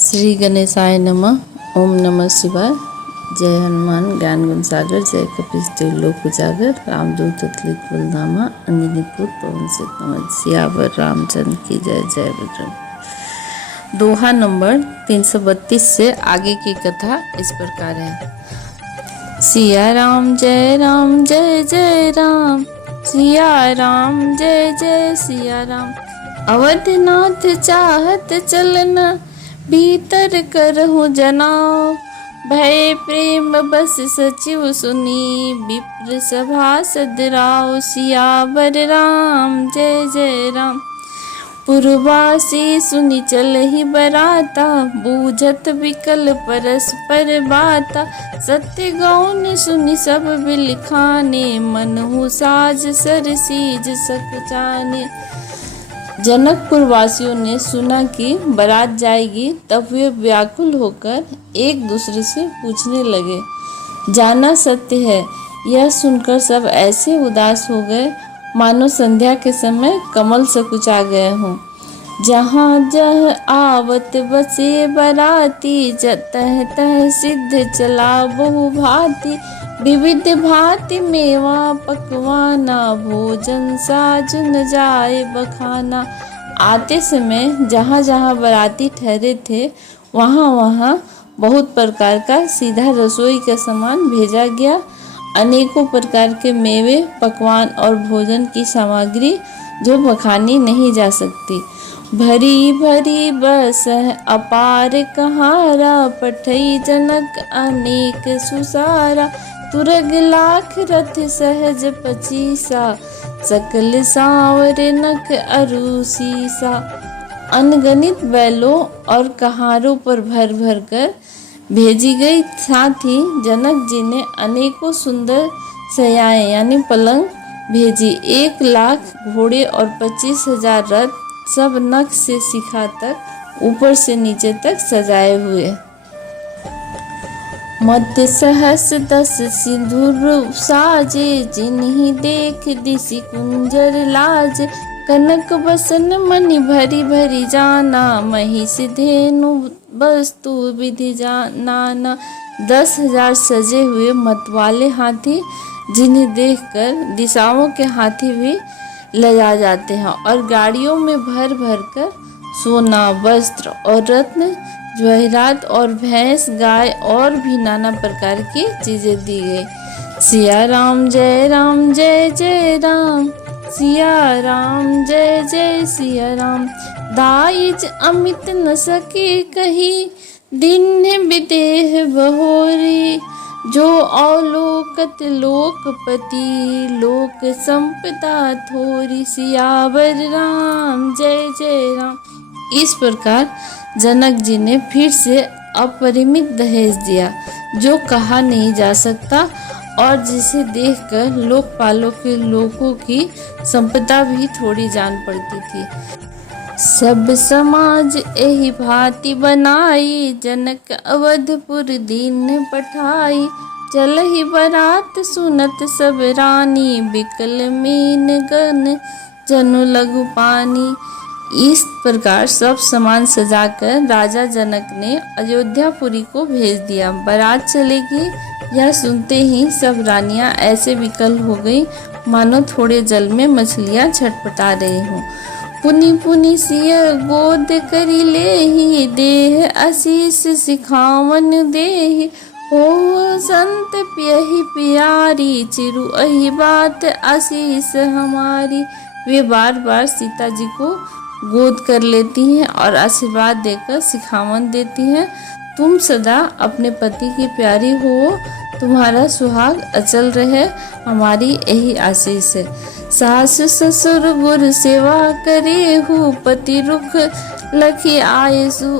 श्री गणेशाय नमः। ओम नमः शिवाय। जय हनुमान ज्ञान गुण सागर, जय कपीस लोक उजागर, रामदूत अतुलित बलधामा, अंजनी पुत्र पवन सुत नमः। सियावर रामचंद्र की जय। जय बजरंग। दोहा नंबर 332 से आगे की कथा इस प्रकार है। सिया राम जय राम, सिया राम जय जय सिया राम। अवधनाथ चाहत चलना, भीतर करहु जनाओ। भय प्रेम बस सचिव सुनी, विप्र सभा सदराओ। सियावर राम जय जय राम। पुरवासी सुनि चलहि बराता, बूझत विकल परस्पर बाता। सत्य गौन सुनि सब बिलखाने, मनहु साज सरसीज सकचाने। जनकपुर वासियों ने सुना कि बारात जाएगी, तब वे व्याकुल होकर एक दूसरे से पूछने लगे, जाना सत्य है? यह सुनकर सब ऐसे उदास हो गए मानो संध्या के समय कमल सकुचा गए हों। जहाँ जह आवत बसे बराती, तह तह सिद्ध चला बहु भांति। विविध भांति मेवा पकवाना, भोजन साज न जाए बखाना। आते समय जहाँ जहाँ बाराती ठहरे थे, वहाँ वहाँ बहुत प्रकार का सीधा रसोई का सामान भेजा गया। अनेकों प्रकार के मेवे, पकवान और भोजन की सामग्री जो बखानी नहीं जा सकती। भरी भरी बस अपार कहारा, पठई जनक अनेक सुसारा। तुरग लाख रथ सहज पचीसा, सकल सांवर नख अरुसीसा। अनगणित बैलों और कहारों पर भर भर कर भेजी गई। साथ ही जनक जी ने अनेकों सुंदर शय्याएं यानी पलंग भेजी। 1 लाख घोड़े और 25,000 रथ, सब नख से शिखा तक, ऊपर से नीचे तक सजाए हुए। मध्य सहस 10 सिंधुर साजे, जिन्हीं देख दिसि कुंजर लाज। कनक बसन मणि भरी भरी जाना, महिष धेनु वस्तु विधि नाना। 10,000 सजे हुए मतवाले हाथी, जिन्हें देखकर दिशाओं के हाथी भी लजा जाते हैं, और गाड़ियों में भर भर कर सोना, वस्त्र और रत्न, जवाहरात और भैंस, गाय और भी नाना प्रकार की चीजें दी गई। सिया राम जय जय राम, सिया राम जय जय सिया राम। दाइज अमित न सके कही, दीन्ह विदेह बहोरी। जो अवलोकत लोकपति, लोक संपदा थोरी। सियावर राम जय राम। इस प्रकार जनक जी ने फिर से अपरिमित दहेज दिया, जो कहा नहीं जा सकता और जिसे देखकर लोकपालों के लोगों की संपदा भी थोड़ी जान पड़ती थी। सब समाज एहि भांति बनाई, जनक अवधपुर दीन पठाई। चलहि बरात सुनत सब रानी, बिकल मीन गन जनु लघु पानी। इस प्रकार सब सामान सजाकर राजा जनक ने अयोध्यापुरी को भेज दिया। बारात चलेगी यह सुनते ही सब रानियां ऐसे विकल हो गई मानो थोड़े जल में मछलियां छटपटा रही हों। पुनि पुनि सिय गोद करी लेहि, देह आशीष सिखावन देहि। हो संत पियहि प्यारी, चिरु अहि बात आशीष हमारी। वे बार बार सीता जी को गोद कर लेती हैं और आशीर्वाद देकर सिखावन देती हैं। तुम सदा अपने पति की प्यारी हो, तुम्हारा सुहाग अचल रहे, हमारी यही आशीष है। सास ससुर गुर सेवा करे हूँ, पति रुख लखी आयसु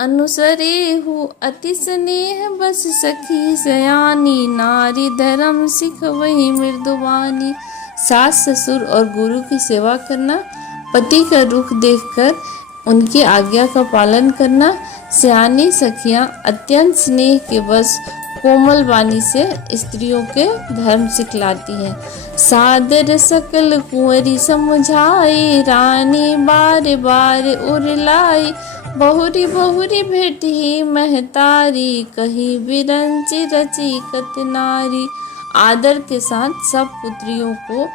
अनुसरे हूँ। अति स्नेह बस सखी सयानी, नारी धर्म सिख वही मृदुवानी। सास ससुर और गुरु की सेवा करना, पति का रुख देखकर उनकी आज्ञा का पालन करना। सयानी सखियां अत्यंत स्नेह के बस कोमल वाणी से स्त्रियों के धर्म सिखलाती हैं। सादर सकल कुंवरी समझाई, रानी बार बार उरलाई। बहुरी बहुरी भेटी महतारी, कही बिरंची रची कत नारी। आदर के साथ सब पुत्रियों को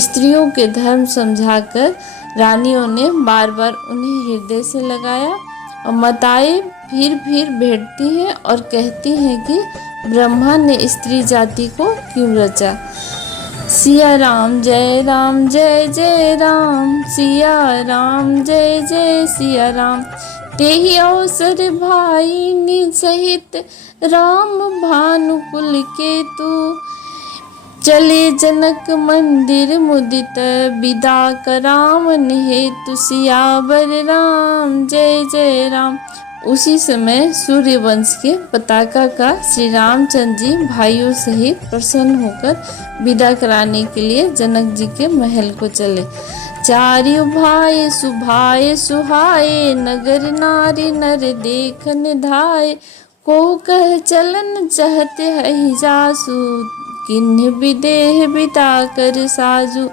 स्त्रियों के धर्म समझाकर रानियों ने बार बार उन्हें हृदय से लगाया। और माताएं फिर भेंटती हैं और कहती हैं कि ब्रह्मा ने स्त्री जाति को क्यों रचा। सिया राम जय राम, सिया राम जय जय सिया राम। तेहि अवसर भाई निज सहित, राम भानुकुल के तू। चले जनक मंदिर मुदित, विदा करावन हेतु। सियावर राम जय राम। उसी समय सूर्यवंश के पताका का श्री रामचंद्र जी भाइयों सहित प्रसन्न होकर विदा कराने के लिए जनक जी के महल को चले। चारियों भाई सुभाए सुहाए, नगर नारी नर देखन धाये। को कह चलन चाहते है जासु, किन्ह विदेह बिता कर साजू।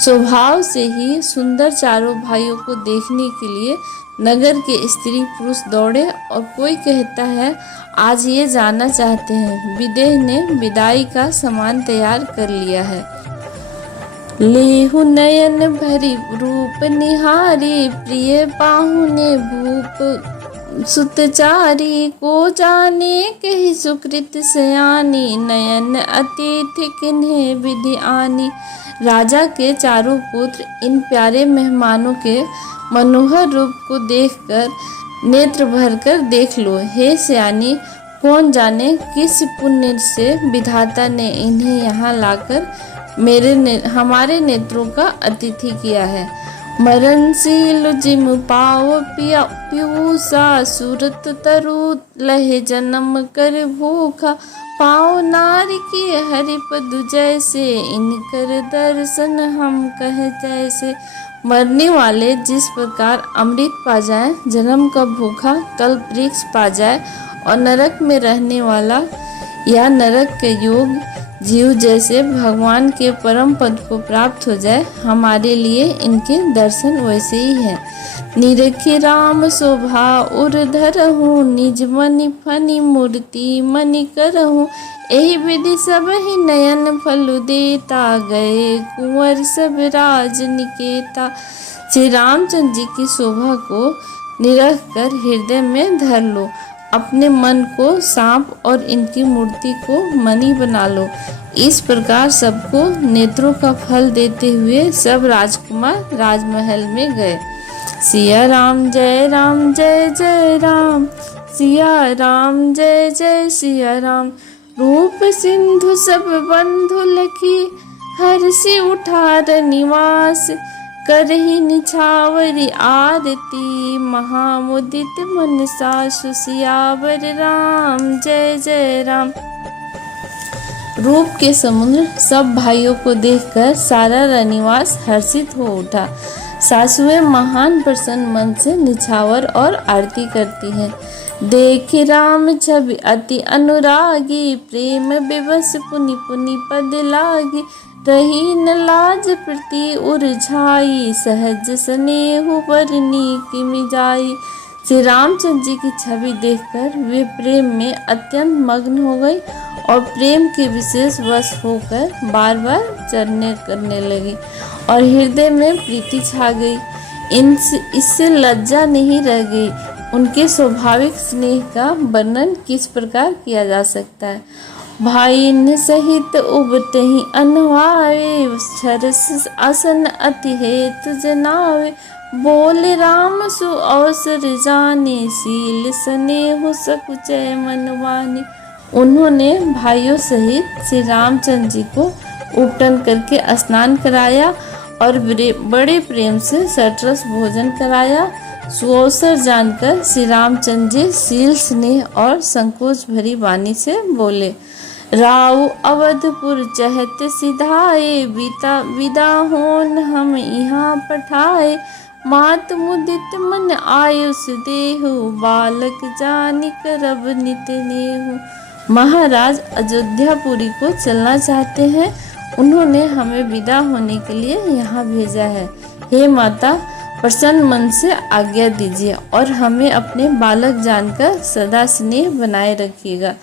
स्वभाव से ही सुंदर चारों भाइयों को देखने के लिए नगर के स्त्री पुरुष दौड़े और कोई कहता है आज ये जाना चाहते हैं। विदेह ने विदाई का सामान तैयार कर लिया है। लेहु नयन भरी रूप निहारी, प्रिय पाहुने भूप सुतचारी। को जाने कही सुकृत सयानी, नयन अतिथि किन्हें विधि आनी। राजा के चारों पुत्र इन प्यारे मेहमानों के मनोहर रूप को देखकर नेत्र भरकर देख लो। हे सयानी, कौन जाने किस पुण्य से विधाता ने इन्हें यहाँ लाकर हमारे नेत्रों का अतिथि किया है। मरणशील जिम पाओ पिया पीयूषा, सूरत तरु लहे जन्म कर भूखा। पाओ नारी की हरिपद जैसे, इनकर दर्शन हम कह जैसे। मरने वाले जिस प्रकार अमृत पा जाए, जन्म का भूखा कल्प वृक्ष पा जाए और नरक में रहने वाला या नरक के योग जीव जैसे भगवान के परम पद को प्राप्त हो जाए, हमारे लिए इनके दर्शन वैसे ही हैं। निरखी राम शोभा उर्धर हूँ, निज मनि फनि मूर्ति मनि करहूँ। एहि विधि सब ही नयन फल देता, गए कुंवर सब राज निकेता। श्री रामचंद्र जी की शोभा को निरख कर हृदय में धर लो। अपने मन को सांप और इनकी मूर्ति को मणि बना लो। इस प्रकार सबको नेत्रों का फल देते हुए सब राजकुमार राजमहल में गए। सिया राम जय राम, सिया राम जय जय सिया राम। रूप सिंधु सब बंधु लखी, हर्षि उठार निवास। करही निछावरी आरती, महामुदित मन सासु। सियावर राम जय राम। रूप के समुद्र सब भाइयों को देखकर सारा रनिवास हर्षित हो उठा। सासुएं महान प्रसन्न मन से निछावर और आरती करती हैं। देखि राम छवि अति अनुरागी, प्रेम विवश पुनि पुनि पद लागी। रही न लाज प्रति उरझाई, सहज स्नेहु बरनी किमि जाई। श्री रामचंद्र जी की छवि देखकर वे प्रेम में अत्यंत मग्न हो गई और प्रेम के विशेष वश होकर बार बार चरने करने लगी और हृदय में प्रीति छा गई। इससे लज्जा नहीं रह गई। उनके स्वाभाविक स्नेह का वर्णन किस प्रकार किया जा सकता है। भाई न सहित उबते ही अनवावे, छरस आसन अति हेतु जनावे। बोले राम सु अवसर जाने, शील स्नेह सकुचय मनवाने। उन्होंने भाइयों सहित श्री रामचंद्र जी को उपटन करके स्नान कराया और बड़े प्रेम से सटरस भोजन कराया। सुअवसर जानकर श्री रामचंद्र जी शील स्नेह और संकोच भरी वाणी से बोले। राव अवधपुर चहत सिधाए, विदा होन हम यहाँ पठाए। मात मुदित मन आयुष देहु, बालक जानी करब नित नेहु। महाराज अयोध्यापुरी को चलना चाहते हैं, उन्होंने हमें विदा होने के लिए यहाँ भेजा है। हे माता, प्रसन्न मन से आज्ञा दीजिए और हमें अपने बालक जानकर सदा स्नेह बनाए रखिएगा।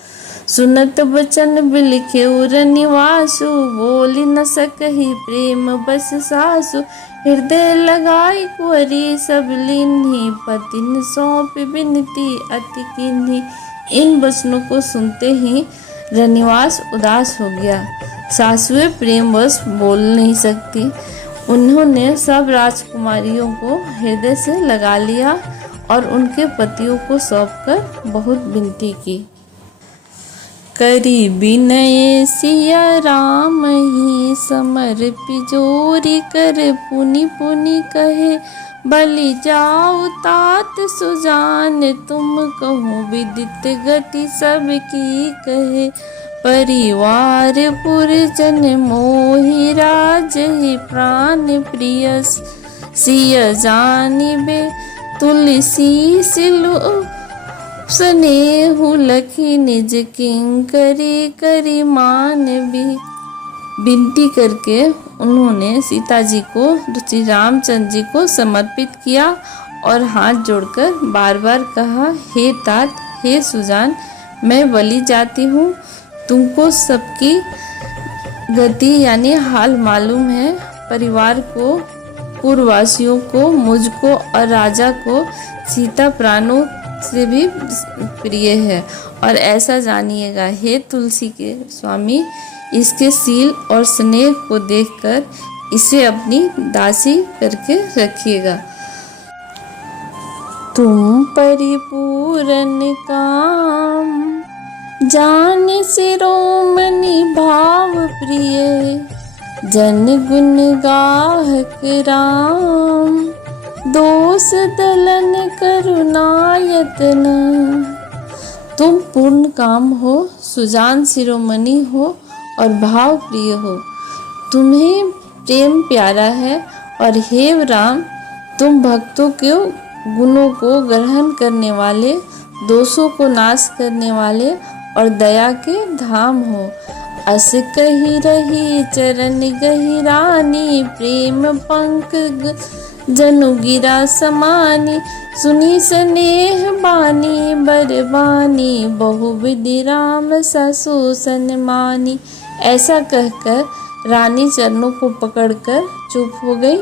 सुनत बचन बिलिखे रनिवासु, बोली न सकहि प्रेम बस सासु। हृदय लगाई कुंवरी सब लीन्ही, पतिन सौंप बिनती अति कीन्ही। इन वचनों को सुनते ही रनिवास उदास हो गया। सासुएं प्रेमवश बोल नहीं सकती। उन्होंने सब राजकुमारियों को हृदय से लगा लिया और उनके पतियों को सौंपकर बहुत विनती की। करी विनय सिया राम ही, समर्पि जोरी कर पुनि पुनि कहे। बलि जाऊ तात सुजान, तुम कहो विदित गति सबकी कहे। परिवार पुरजन मोहि, राजहि प्राण प्रिय। सिय जानिबे तुलसी सिलु, स्नेहु लखी निज किंकरी करी मानबी। विनती करके उन्होंने सीता जी को श्री रामचंद्र जी को समर्पित किया और हाथ जोड़कर बार बार कहा, हे तात, हे सुजान, मैं बलि जाती हूँ। तुमको सबकी गति यानी हाल मालूम है। परिवार को, पूर्ववासियों को, मुझको और राजा को सीता प्राणों से भी प्रिय है। और ऐसा जानिएगा हे तुलसी के स्वामी, इसके शील और स्नेह को देखकर इसे अपनी दासी करके रखिएगा। तुम परिपूर्ण काम, जान शिरोमणि भाव प्रिय। जन गुण गाहक राम, दोष दलन करुणायतन। तुम पूर्ण काम हो, सुजान शिरोमणि हो और भाव प्रिय हो। तुम्हें प्रेम प्यारा है। और हे राम, तुम भक्तों के गुणों को ग्रहण करने वाले, दोषों को नाश करने वाले और दया के धाम हो। अस कही रही चरण गहिरानी, प्रेम पंख जनु गिरा समानी। सुनी स्नेह बानी बरबानी, बहुविधि राम ससु सन्मानी। ऐसा कहकर रानी चरणों को पकड़कर चुप हो गई,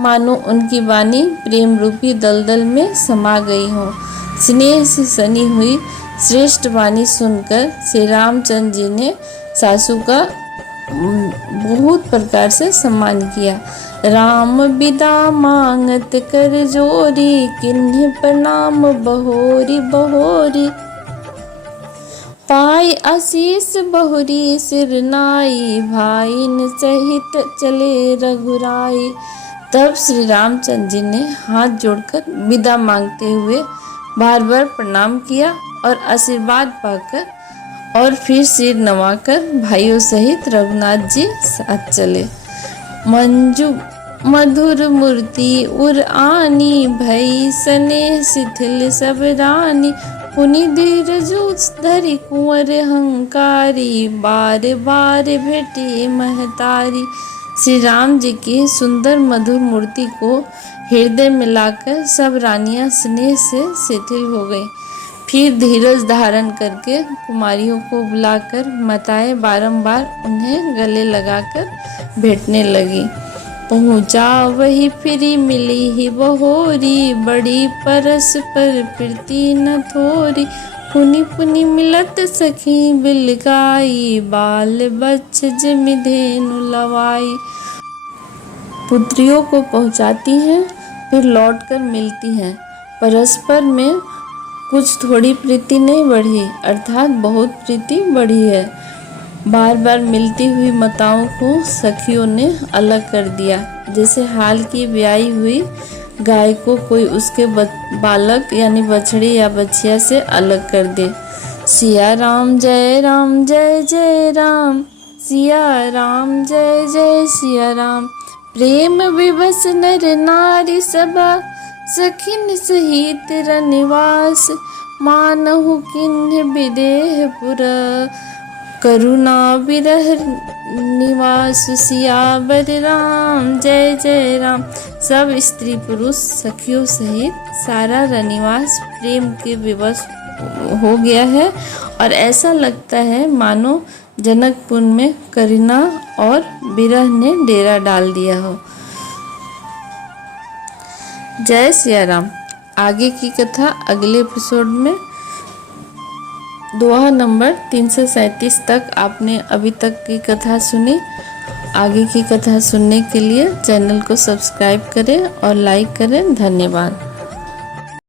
मानो उनकी वाणी प्रेम रूपी दलदल में समा गई हो। स्नेह से सनी हुई श्रेष्ठ वाणी सुनकर श्री रामचंद्र जी ने सासू का बहुत प्रकार से सम्मान किया। राम विदा मांगत कर जोरी, किन्हीं प्रणाम बहोरी बहोरी। पाई आशीष बहुरी सिरनाई, भाईन सहित चले रघुराई। तब श्री रामचंद्र जी ने हाथ जोड़कर विदा मांगते हुए बार बार प्रणाम किया और आशीर्वाद पाकर और फिर सिर नवाकर भाइयों सहित रघुनाथ जी साथ चले। मंजू मधुर मूर्ति उर आनी, भई स्नेह शिथिल सब रानी। पुनि धीरजु धरि कुंवर हंकारी, बार बार भेटे महतारी। श्री राम जी की सुंदर मधुर मूर्ति को हृदय में लाकर सब रानियां स्नेह से शिथिल हो गई। फिर धीरज धारण करके कुमारियों को बुलाकर माताएं बारंबार उन्हें गले लगाकर भेंटने लगी। पहुँचा वही फिरी मिली ही बहोरी, बड़ी परस पर प्रीति न थोरी। पुनि पुनि मिलत सखी बिलगाई, बाल बच्च जिमि धेनु लवाई। पुत्रियों को पहुँचाती हैं, फिर लौटकर मिलती हैं। परस्पर में कुछ थोड़ी प्रीति नहीं बढ़ी, अर्थात बहुत प्रीति बढ़ी है। बार बार मिलती हुई माताओं को सखियों ने अलग कर दिया, जैसे हाल की ब्याई हुई गाय को कोई उसके बालक यानी बछड़ी या बछिया से अलग कर दे। सिया राम जय जय राम, सिया राम जय जय सिया राम। प्रेम विवश नर नारी सभा, सखिन सहित रनिवास। मानहु किन्ह विदेह पुरा, करुणा विरह निवास सियावर राम, जय जय राम। सब स्त्री पुरुष सखियों सहित सारा रनिवास प्रेम के विवश हो गया है और ऐसा लगता है मानो जनकपुर में करुणा और विरह ने डेरा डाल दिया हो। जय सिया राम। आगे की कथा अगले एपिसोड में। दोहा नंबर 337 तक आपने अभी तक की कथा सुनी। आगे की कथा सुनने के लिए चैनल को सब्सक्राइब करें और लाइक करें। धन्यवाद।